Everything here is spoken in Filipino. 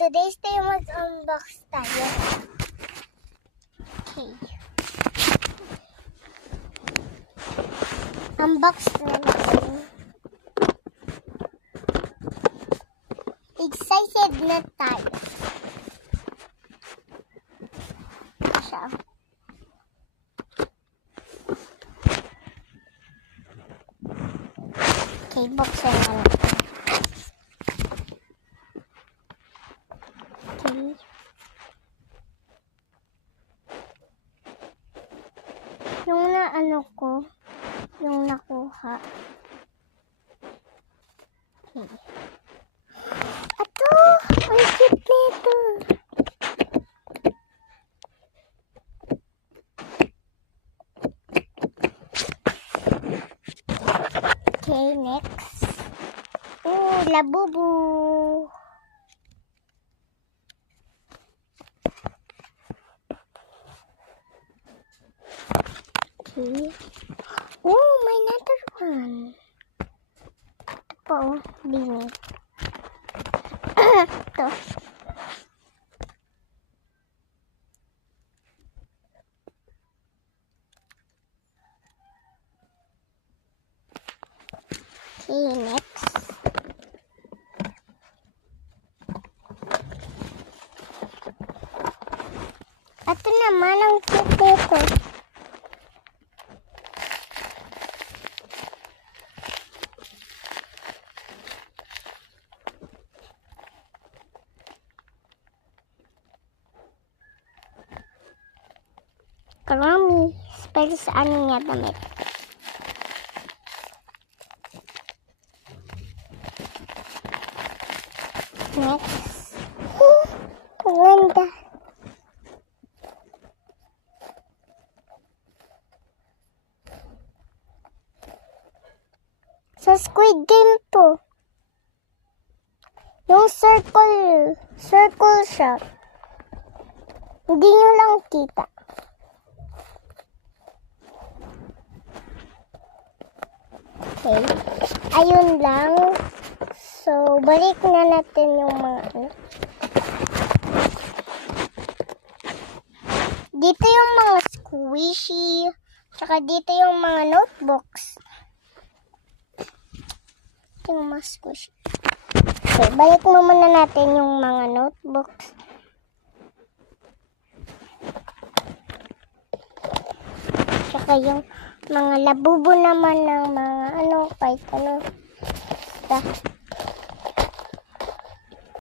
today's day mag-unbox tayo. Okay. Unbox na natin. Excited na tayo. Siya. Okay, buksan na natin. Okay. Yung yung nakuha. Okay. Ato! Ang cute nito! Okay, next. Oh, Labubu! Okay. Oh, may another one. Ito po, Bini. Ito. Okay, next. Ito naman ang cute nito. Karami. Pero sa ano niya damit. Next. Ang ganda. Sa Squid Game to. Yung circle siya. Hindi nyo lang kita. Okay. Ayun lang. So, balik na natin yung mga Dito yung mga squishy. Tsaka dito yung mga notebooks. Ito yung mga squishy. Okay, balik mo muna natin yung mga notebooks. Tsaka yung mga labubo naman ng mga kahit ano. Basta.